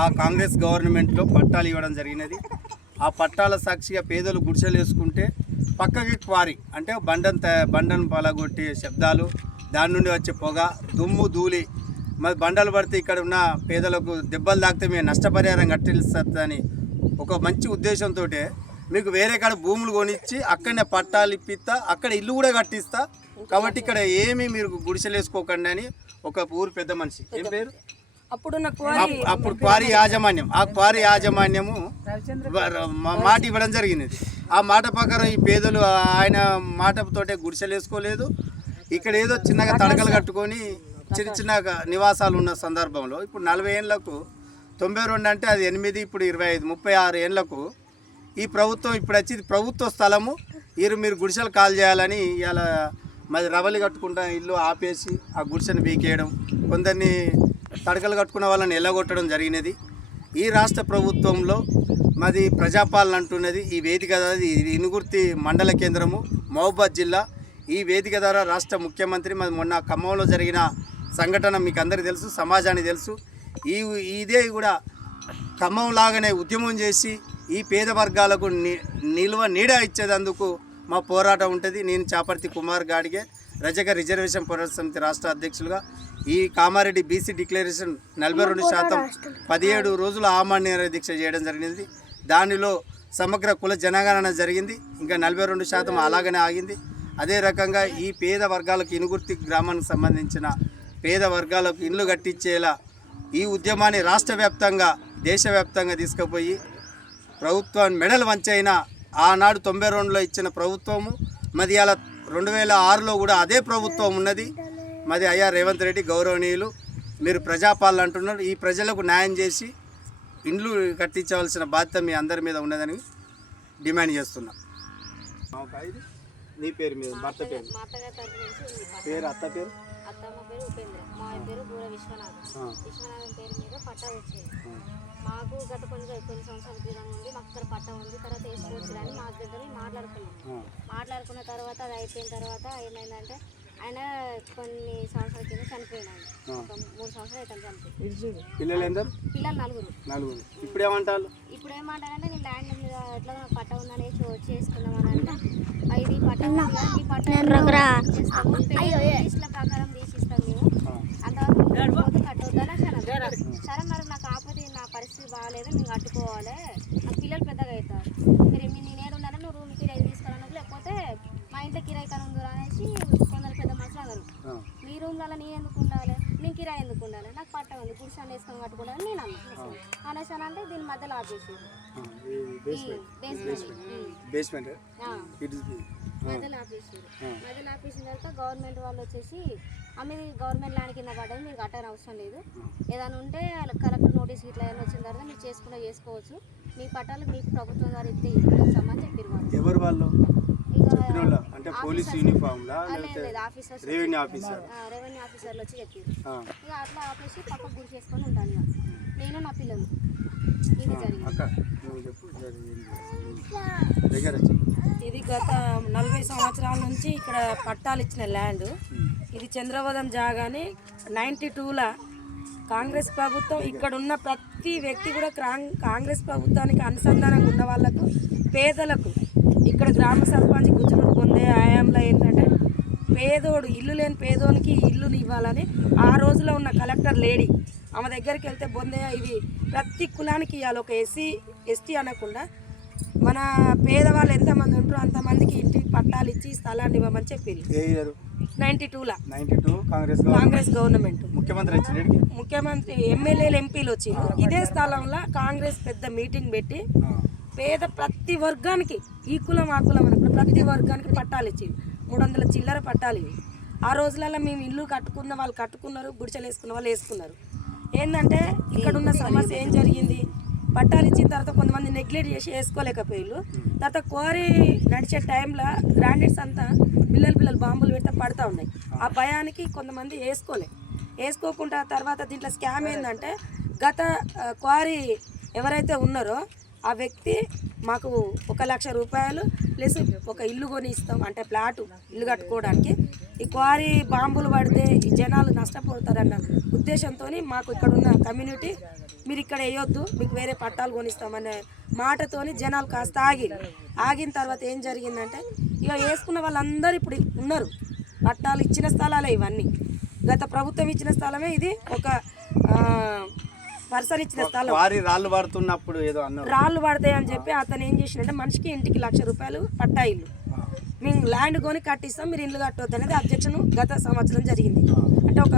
ఆ కాంగ్రెస్ గవర్నమెంట్లో పట్టాలు ఇవ్వడం జరిగినది. ఆ పట్టాల సాక్షిగా పేదలు గుడిసెలు వేసుకుంటే పక్కకి క్వారీ అంటే బండను పలగొట్టే శబ్దాలు, దాని నుండి వచ్చే పొగ, దుమ్ము ధూళి, మరి బండలు పడితే ఇక్కడ ఉన్న పేదలకు దెబ్బలు తాకితే మేము నష్టపరిహారం కట్టిస్తుందని ఒక మంచి ఉద్దేశంతో మీకు వేరే కాడ భూములు కొనిచ్చి అక్కడనే పట్టాలు ఇప్పిస్తా, అక్కడ ఇల్లు కూడా కట్టిస్తా, కాబట్టి ఇక్కడ ఏమీ మీరు గుడిసెలు వేసుకోకండి అని ఒక ఊరు పెద్ద మనిషి, ఏం పేరు అప్పుడు క్వారీ యాజమాన్యం, ఆ క్వారీ యాజమాన్యము మాట ఇవ్వడం జరిగింది. ఆ మాట ప్రకారం ఈ పేదలు ఆయన మాటతోటే గుడిసెలు వేసుకోలేదు. ఇక్కడ ఏదో చిన్నగా తడకలు కట్టుకొని చిన్న చిన్న నివాసాలు ఉన్న సందర్భంలో ఇప్పుడు 40 ఏళ్లకు 92 అంటే అది 8, ఇప్పుడు 25, 36 ఏళ్లకు ఈ ప్రభుత్వం ఇప్పుడు వచ్చి ప్రభుత్వ స్థలము మీరు గుడిసెలు కాల్ చేయాలని ఇలా మరి రవలి కట్టుకుంటా ఇల్లు ఆపేసి ఆ గుడిసెను బీకేయడం, కొందరిని తడకలు కట్టుకున్న వాళ్ళని ఎల్లగొట్టడం జరిగినది. ఈ రాష్ట్ర ప్రభుత్వంలో మాది ప్రజాపాలన అంటున్నది. ఈ వేదిక ఇది ఇనుగుర్తి మండల కేంద్రము, మహబూబాద్ జిల్లా. ఈ వేదిక ద్వారా రాష్ట్ర ముఖ్యమంత్రి మరి మొన్న ఖమ్మంలో జరిగిన సంఘటన మీకు అందరికీ తెలుసు, సమాజానికి తెలుసు. ఇదే కూడా ఖమ్మం లాగానే ఉద్యమం చేసి ఈ పేద వర్గాలకు నీడ ఇచ్చేందుకు మా పోరాటం ఉంటుంది. నేను చాపర్తి కుమార్ గాడిగే రజక రిజర్వేషన్ పోరాట సమితి రాష్ట్ర అధ్యక్షులుగా ఈ కామారెడ్డి బీసీ డిక్లరేషన్ 42% 17 రోజులు ఆమరణ దీక్ష చేయడం జరిగింది. దానిలో సమగ్ర కుల జనగణన జరిగింది. ఇంకా 42% అలాగనే ఆగింది. అదే రకంగా ఈ పేద వర్గాలకు ఇనుగుర్తి గ్రామానికి సంబంధించిన పేద వర్గాలకు ఇల్లు కట్టించేలా ఈ ఉద్యమాన్ని రాష్ట్ర వ్యాప్తంగా దేశవ్యాప్తంగా తీసుకుపోయి ప్రభుత్వాన్ని మెడల్ వంచైన ఆనాడు 92లో ఇచ్చిన ప్రభుత్వము మరి అలా 2006లో కూడా అదే ప్రభుత్వం ఉన్నది. మరి అయ్యా రేవంత్ రెడ్డి గౌరవనీయులు, మీరు ప్రజాపాలన అంటున్నారు. ఈ ప్రజలకు న్యాయం చేసి ఇండ్లు కట్టించవలసిన బాధ్యత మీ అందరి మీద ఉన్నదని డిమాండ్ చేస్తున్నాం. నీ పేరు మీద భర్త పేరు అత్త పేరు అత్తమ్మ పేరు ఉపేంద్ర, మా పేరు బూర విశ్వనాథం పేరు మీద పట్టా వచ్చింది. మాకు గత కొన్ని సంవత్సరాల క్రితం నుండి మాకు ఇక్కడ పట్టా ఉంది, తర్వాత వేసుకోవచ్చు అని మా దగ్గర మాట్లాడుకున్న తర్వాత అది అయిపోయిన తర్వాత ఏమైందంటే ఆయన కొన్ని సంవత్సరాల కింద చనిపోయినాడు. 3 సంవత్సరాలు అయితే చనిపోయింది. పిల్లలు 4. ఇప్పుడు ఏమంటారంటే నేను ల్యాండ్ మీద ఎట్లా పట్టా ఉందని చేసుకున్నామని అంటే ఇది పట్టా ఈ పట్టా లిస్టుల ప్రకారం తీసిస్తాం మేము, అంతవరకు కట్టవద్దని సరే మరి నాకు ఆపది నా పరిస్థితి బాగాలేదు, నేను కట్టుకోవాలి, నా పిల్లలు పెద్దగా అవుతారు, నేను ఉండాలని నువ్వు రూమ్ కిరాయి తీసుకోవాలని, లేకపోతే మా ఇంట్లో కిరాయి కానీ ఉందా అనేసి కొందరు పెద్ద మనుషులు అన్నారు. మీ రూమ్లలో నేను ఎందుకు ఉండాలి, నేను కిరాయి ఎందుకు ఉండాలి, నాకు పట్ట ఉంది గుడిసెలు వేసుకొని కట్టుకోవాలని నేను అన్నాను. అనేసాను అంటే దీని మధ్యలో ఆపేసి మధ్యలో ఆపేసిన తర్వాత గవర్నమెంట్ వాళ్ళు వచ్చేసి మీది గవర్నమెంట్ ల్యాండ్ కింద పడ్డది, మీరు కట్టని అవసరం లేదు, ఏదైనా ఉంటే కలెక్టర్ నోటీస్ ఇట్లా ఏమైనా వచ్చిన తర్వాత మీరు చేసుకోవచ్చు, మీ పట్టాలు మీకు ప్రభుత్వం ద్వారా ఇస్తే ఇస్తామని చెప్పారు. ఎవరు వాళ్ళు అంటే పోలీస్ యూనిఫామ్ రెవెన్యూ ఆఫీసర్లు వచ్చి చెప్పారు. ఇక అట్లా ఆపేసి పక్క గురి చేసుకొని ఉంటాను నేను నా పిల్లలు. ఇది గత 40 సంవత్సరాల నుంచి ఇక్కడ పట్టాలు ఇచ్చిన ల్యాండ్. ఇది చంద్రవదం జాగాని 92లో కాంగ్రెస్ ప్రభుత్వం ఇక్కడ ఉన్న ప్రతి వ్యక్తి కూడా కాంగ్రెస్ ప్రభుత్వానికి అనుసంధానంగా ఉన్న వాళ్ళకు పేదలకు ఇక్కడ గ్రామ సర్పంచ్ గుజరాత్ పొందే ఆయాంలో ఏంటంటే పేదోడు ఇల్లు లేని పేదోనికి ఇల్లుని ఇవ్వాలని ఆ రోజులో ఉన్న కలెక్టర్ లేడీ ఆమె దగ్గరికి వెళ్తే బొందయ్య ఇవి ప్రతి కులానికి ఇవ్వాలి, ఒక ఎస్టీ అనకుండా మన పేదవాళ్ళు ఎంతమంది ఉంటారో అంతమందికి ఇంటి పట్టాలు ఇచ్చి స్థలాన్ని ఇవ్వమని చెప్పింది. 92లో కాంగ్రెస్ గవర్నమెంట్ ముఖ్యమంత్రి ఎమ్మెల్యేలు ఎంపీలు వచ్చి ఇదే స్థలంలో కాంగ్రెస్ పెద్ద మీటింగ్ పెట్టి పేద ప్రతి వర్గానికి ఈ కులం ఆ కులం అని ప్రతి వర్గానికి పట్టాలు ఇచ్చింది. 300 చిల్లర పట్టాలు ఇవి. ఆ రోజులలో మేము ఇల్లు కట్టుకున్న వాళ్ళు కట్టుకున్నారు, గుడిసెలు వేసుకున్న వాళ్ళు వేసుకున్నారు. ఏంటంటే ఇక్కడ ఉన్న సమస్య ఏం జరిగింది, పట్టాలు ఇచ్చిన తర్వాత కొంతమంది నెగ్లెక్ట్ చేసి వేసుకోలేకపోయారు. తర్వాత క్వారీ నడిచే టైంలో గ్రాండెడ్స్ అంతా పిల్లలు బాంబులు పెడితే పడుతూ ఉన్నాయి. ఆ భయానికి కొంతమంది వేసుకోకుండా తర్వాత దీంట్లో స్కామ్ ఏంటంటే గత క్వారీ ఎవరైతే ఉన్నారో ఆ వ్యక్తి మాకు 1 లక్ష రూపాయలు ప్లస్ ఒక ఇల్లు కొని ఇస్తాం అంటే ప్లాటు ఇల్లు కట్టుకోవడానికి, ఈ క్వారీ బాంబులు పడితే ఈ జనాలు నష్టపోతారన్న ఉద్దేశంతో మాకు ఇక్కడ ఉన్న కమ్యూనిటీ మీరు ఇక్కడ వేయొద్దు, మీకు వేరే పట్టాలు కొనిస్తామనే మాటతోని జనాలు కాస్త ఆగిన తర్వాత ఏం జరిగిందంటే ఇక వేసుకున్న వాళ్ళందరూ ఇప్పుడు ఉన్నారు. పట్టాలు ఇచ్చిన స్థలాలే ఇవన్నీ. గత ప్రభుత్వం ఇచ్చిన స్థలమే ఇది. ఒక పర్సన్ ఇచ్చిన స్థలం. వారి రాళ్ళు పడుతున్నప్పుడు ఏదో అన్నారు, రాళ్ళు పడతాయి అని చెప్పి అతను ఏం చేసిందంటే మనిషికి ఇంటికి ₹1,00,000 పట్టా ఇల్లు, మేము ల్యాండ్ కొని కట్టిస్తాం, మీరు ఇల్లు కట్టవద్దు అనేది అబ్జెక్షన్ గత సంవత్సరం జరిగింది. అంటే ఒక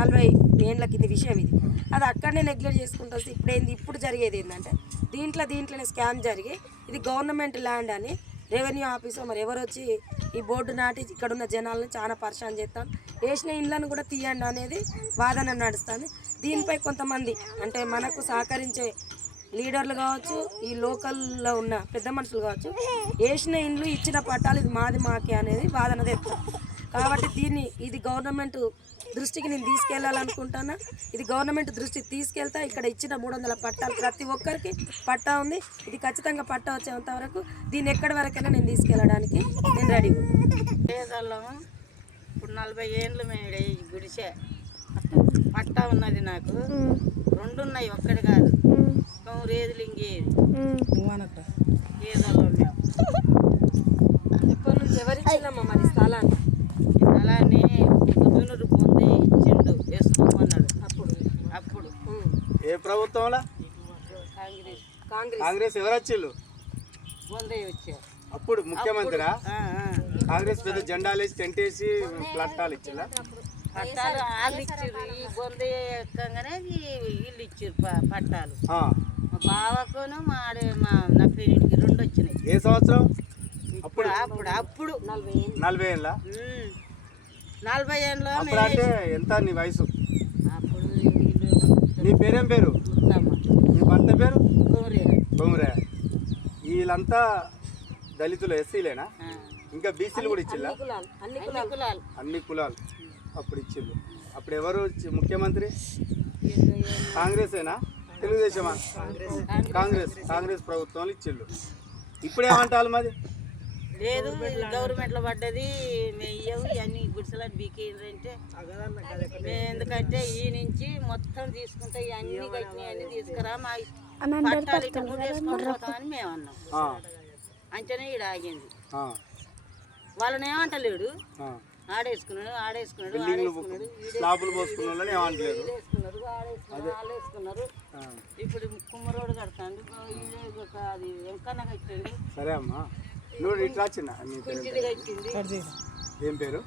40 ఏళ్ళ కింది విషయం ఇది. అది అక్కడనే నెగ్లెక్ట్ చేసుకుంటూ వస్తే ఇప్పుడు జరిగేది ఏంటంటే దీంట్లోనే స్కామ్ జరిగి ఇది గవర్నమెంట్ ల్యాండ్ అని రెవెన్యూ ఆఫీసర్ మరి ఎవరు వచ్చి ఈ బోర్డు నాటి ఇక్కడ ఉన్న జనాలను చాలా పరిశాన్ చేస్తాను, వేసిన ఇండ్లను కూడా తీయండి అనేది వాదన నడుస్తుంది. దీనిపై కొంతమంది అంటే మనకు సహకరించే లీడర్లు కావచ్చు, ఈ లోకల్లో ఉన్న పెద్ద మనుషులు కావచ్చు, వేసిన ఇండ్లు ఇచ్చిన పట్టాలు ఇది మాది మాకే అనేది వాదన తెస్తాం. కాబట్టి ఇది గవర్నమెంట్ దృష్టికి నేను తీసుకెళ్ళాలనుకుంటున్నా. ఇది గవర్నమెంట్ దృష్టికి తీసుకెళ్తా. ఇక్కడ ఇచ్చిన 300 పట్టాలు ప్రతి ఒక్కరికి పట్టా ఉంది. ఇది ఖచ్చితంగా పట్టా వచ్చేంత వరకు దీన్ని ఎక్కడి వరకైనా నేను తీసుకెళ్ళడానికి నేను రెడీ. పేదోళ్ళము ఇప్పుడు 40 ఏళ్ళు మేము ఈ గుడిసే పట్టా ఉన్నది. నాకు 2 ఉన్నాయి, ఒక్కటి కాదు. రేదులు ఇంకేది పేదోళ్ళం మేము. ఇప్పటి నుంచి ఎవరిచ్చినమ్మా మరి స్థలాన్ని? అలానే పొద్దునూరు పొంది ఇచ్చిండు, వేసుకోమన్నాడు. అప్పుడు ఏ ప్రభుత్వంలో? కాంగ్రెస్ ఎవరు వచ్చిళ్ళు? పొందే వచ్చారు అప్పుడు ముఖ్యమంత్రి కాంగ్రెస్ పెద్ద జెండాలు వేసి టెంట్ వేసి పట్టాలు ఇచ్చిందా? పట్టాలు వాళ్ళు ఇచ్చారు. ఈ బొంద ఎక్కగానే వీళ్ళు ఇచ్చారు పట్టాలు. మా బావకును మా నా పేరుకి 2 వచ్చినాయి. ఏ సంవత్సరం? అప్పుడు 40 ఏళ్ళ. 40 ఏళ్ళు అప్పుడు అంటే ఎంత నీ వయసు? అప్పుడు నీ పేరేం పేరు? నీ భర్త పేరు? బొమ్మరే. వీళ్ళంతా దళితులు, ఎస్సీలేనా? ఇంకా బీసీలు కూడా ఇచ్చిల్లా? అన్ని కులాలు అప్పుడు ఇచ్చిళ్ళు. అప్పుడు ఎవరు ముఖ్యమంత్రి? కాంగ్రెసేనా తెలుగుదేశమా? కాంగ్రెస్ ప్రభుత్వంలో ఇచ్చిళ్ళు. ఇప్పుడేమంటారు మరి? లేదు, గవర్నమెంట్లో పడ్డది మేము ఇవ్వవు, ఇవన్నీ గుడిసెలని బీకేంటే ఎందుకంటే ఈ నుంచి మొత్తం తీసుకుంటే ఇవన్నీ కట్టినవి అన్నీ తీసుకురా మా పట్టాలు ఇట్లా మూడేసుకొని పోతామని మేము అన్నాం. అంటేనే ఈడ ఆగింది. వాళ్ళని ఏమంటలేడు, ఆడేసుకున్నాడు స్లాబులు పోసుకున్న వాళ్ళని ఏమంటలేదు. ఆడేసుకున్నారు. ఇప్పుడు కుమ్మరోడు కడతాడు, అది వెంకన్న కట్టిండు. సరే అమ్మా, నువ్వు ఇట్లా వచ్చిందా? కుంచిది కట్టింది. ఏం పేరు?